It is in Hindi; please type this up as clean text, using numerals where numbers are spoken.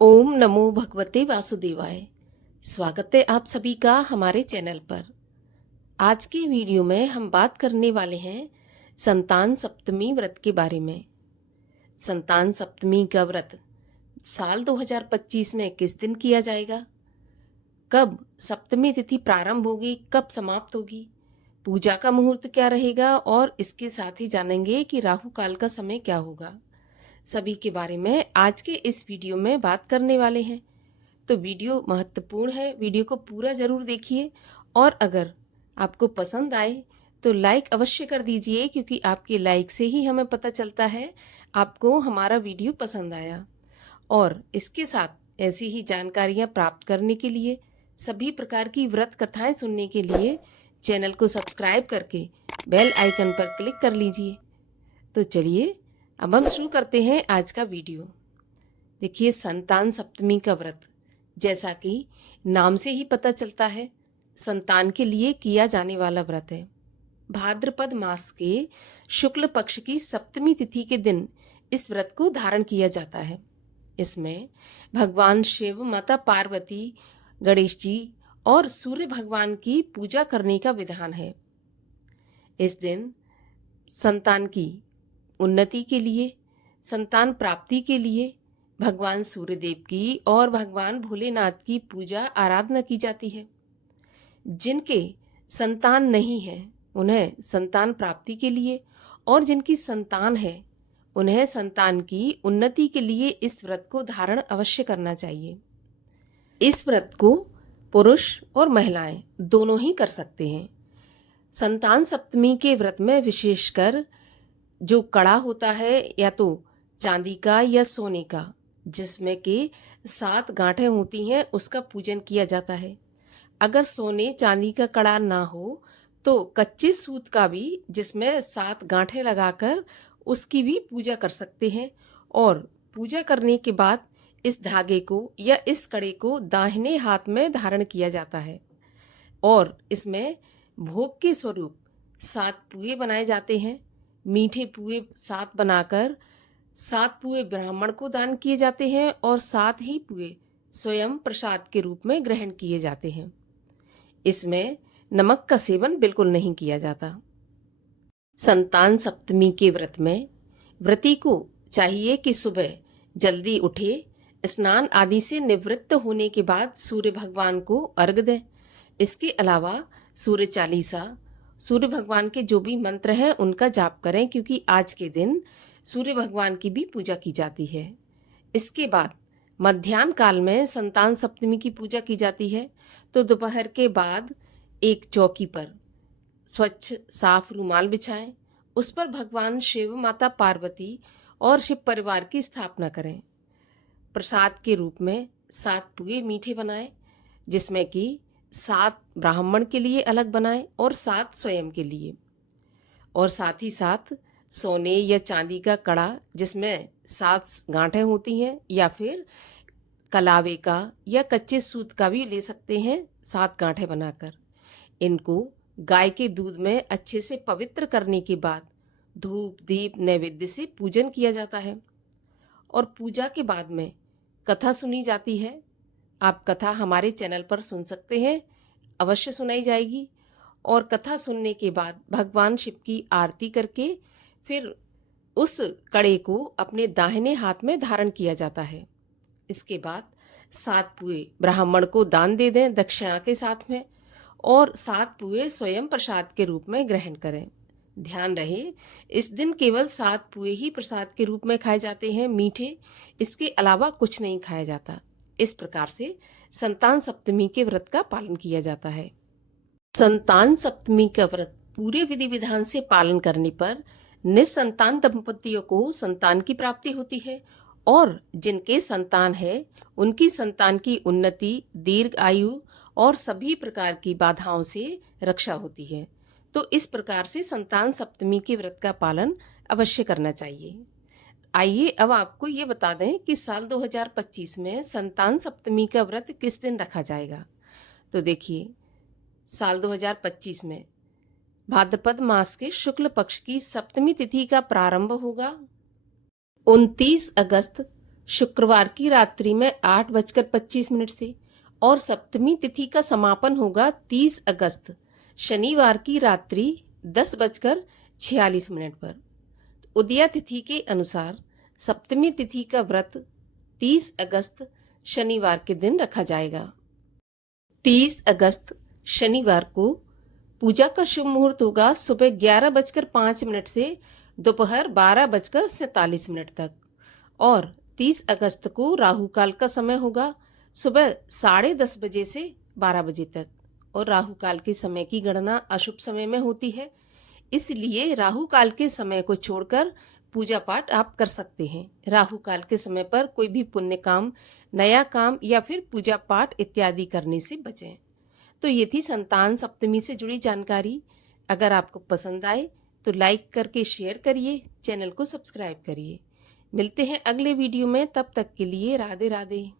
ओम नमो भगवते वासुदेवाय। स्वागत है आप सभी का हमारे चैनल पर। आज के वीडियो में हम बात करने वाले हैं संतान सप्तमी व्रत के बारे में। संतान सप्तमी का व्रत साल 2025 में किस दिन किया जाएगा, कब सप्तमी तिथि प्रारंभ होगी, कब समाप्त होगी, पूजा का मुहूर्त क्या रहेगा और इसके साथ ही जानेंगे कि राहु काल का समय क्या होगा। सभी के बारे में आज के इस वीडियो में बात करने वाले हैं। तो वीडियो महत्वपूर्ण है, वीडियो को पूरा ज़रूर देखिए और अगर आपको पसंद आए तो लाइक अवश्य कर दीजिए, क्योंकि आपके लाइक से ही हमें पता चलता है आपको हमारा वीडियो पसंद आया। और इसके साथ ऐसी ही जानकारियाँ प्राप्त करने के लिए, सभी प्रकार की व्रत कथाएं सुनने के लिए चैनल को सब्सक्राइब करके बेल आइकन पर क्लिक कर लीजिए। तो चलिए अब हम शुरू करते हैं आज का वीडियो। देखिए, संतान सप्तमी का व्रत जैसा कि नाम से ही पता चलता है, संतान के लिए किया जाने वाला व्रत है। भाद्रपद मास के शुक्ल पक्ष की सप्तमी तिथि के दिन इस व्रत को धारण किया जाता है। इसमें भगवान शिव, माता पार्वती, गणेश जी और सूर्य भगवान की पूजा करने का विधान है। इस दिन संतान की उन्नति के लिए, संतान प्राप्ति के लिए भगवान सूर्यदेव की और भगवान भोलेनाथ की पूजा आराधना की जाती है। जिनके संतान नहीं है उन्हें संतान प्राप्ति के लिए, और जिनकी संतान है उन्हें संतान की उन्नति के लिए इस व्रत को धारण अवश्य करना चाहिए। इस व्रत को पुरुष और महिलाएं दोनों ही कर सकते हैं। संतान सप्तमी के व्रत में विशेषकर जो कड़ा होता है, या तो चांदी का या सोने का, जिसमें कि 7 गांठें होती हैं, उसका पूजन किया जाता है। अगर सोने चांदी का कड़ा ना हो तो कच्चे सूत का भी, जिसमें 7 गांठें लगाकर उसकी भी पूजा कर सकते हैं। और पूजा करने के बाद इस धागे को या इस कड़े को दाहिने हाथ में धारण किया जाता है और इसमें भोग के स्वरूप 7 पुए बनाए जाते हैं। मीठे पुए 7 बनाकर 7 पुए ब्राह्मण को दान किए जाते हैं और 7 ही पुए स्वयं प्रसाद के रूप में ग्रहण किए जाते हैं। इसमें नमक का सेवन बिल्कुल नहीं किया जाता। संतान सप्तमी के व्रत में व्रती को चाहिए कि सुबह जल्दी उठे, स्नान आदि से निवृत्त होने के बाद सूर्य भगवान को अर्घ दें। इसके अलावा सूर्य चालीसा, सूर्य भगवान के जो भी मंत्र हैं उनका जाप करें, क्योंकि आज के दिन सूर्य भगवान की भी पूजा की जाती है। इसके बाद मध्याह्न काल में संतान सप्तमी की पूजा की जाती है। तो दोपहर के बाद एक चौकी पर स्वच्छ साफ रुमाल बिछाएं, उस पर भगवान शिव, माता पार्वती और शिव परिवार की स्थापना करें। प्रसाद के रूप में 7 पुए मीठे बनाएं, जिसमें कि 7 ब्राह्मण के लिए अलग बनाएं और 7 स्वयं के लिए। और साथ ही साथ सोने या चांदी का कड़ा, जिसमें 7 गांठें होती हैं, या फिर कलावे का या कच्चे सूत का भी ले सकते हैं, 7 गांठें बनाकर इनको गाय के दूध में अच्छे से पवित्र करने के बाद धूप दीप नैवेद्य से पूजन किया जाता है। और पूजा के बाद में कथा सुनी जाती है। आप कथा हमारे चैनल पर सुन सकते हैं, अवश्य सुनाई जाएगी। और कथा सुनने के बाद भगवान शिव की आरती करके फिर उस कड़े को अपने दाहिने हाथ में धारण किया जाता है। इसके बाद 7 पुए ब्राह्मण को दान दे दें दक्षिणा के साथ में, और 7 पुए स्वयं प्रसाद के रूप में ग्रहण करें। ध्यान रहे, इस दिन केवल 7 पुए ही प्रसाद के रूप में खाए जाते हैं, मीठे, इसके अलावा कुछ नहीं खाया जाता। इस प्रकार से संतान सप्तमी के व्रत का पालन किया जाता है। संतान सप्तमी का व्रत पूरे विधि विधान से पालन करने पर निसंतान दंपतियों को संतान की प्राप्ति होती है, और जिनके संतान है उनकी संतान की उन्नति, दीर्घ आयु और सभी प्रकार की बाधाओं से रक्षा होती है। तो इस प्रकार से संतान सप्तमी के व्रत का पालन अवश्य करना चाहिए। आइए अब आपको ये बता दें कि साल 2025 में संतान सप्तमी का व्रत किस दिन रखा जाएगा। तो देखिए, साल 2025 में भाद्रपद मास के शुक्ल पक्ष की सप्तमी तिथि का प्रारंभ होगा 29 अगस्त शुक्रवार की रात्रि में 8:25 से और सप्तमी तिथि का समापन होगा 30 अगस्त शनिवार की रात्रि 10:46 पर। उदया तिथि के अनुसार सप्तमी तिथि का व्रत 30 अगस्त शनिवार के दिन रखा जाएगा। 30 अगस्त शनिवार को पूजा का शुभ मुहूर्त होगा सुबह 11:05 से दोपहर 12:47 तक और 30 अगस्त को राहु काल का समय होगा सुबह 10:30 बजे से 12 बजे तक और राहु काल के समय की गणना अशुभ समय में होती है, इसलिए राहु काल के समय को छोड़कर पूजा पाठ आप कर सकते हैं। राहु काल के समय पर कोई भी पुण्य काम, नया काम या फिर पूजा पाठ इत्यादि करने से बचें। तो ये थी संतान सप्तमी से जुड़ी जानकारी। अगर आपको पसंद आए तो लाइक करके शेयर करिए, चैनल को सब्सक्राइब करिए। मिलते हैं अगले वीडियो में, तब तक के लिए राधे राधे।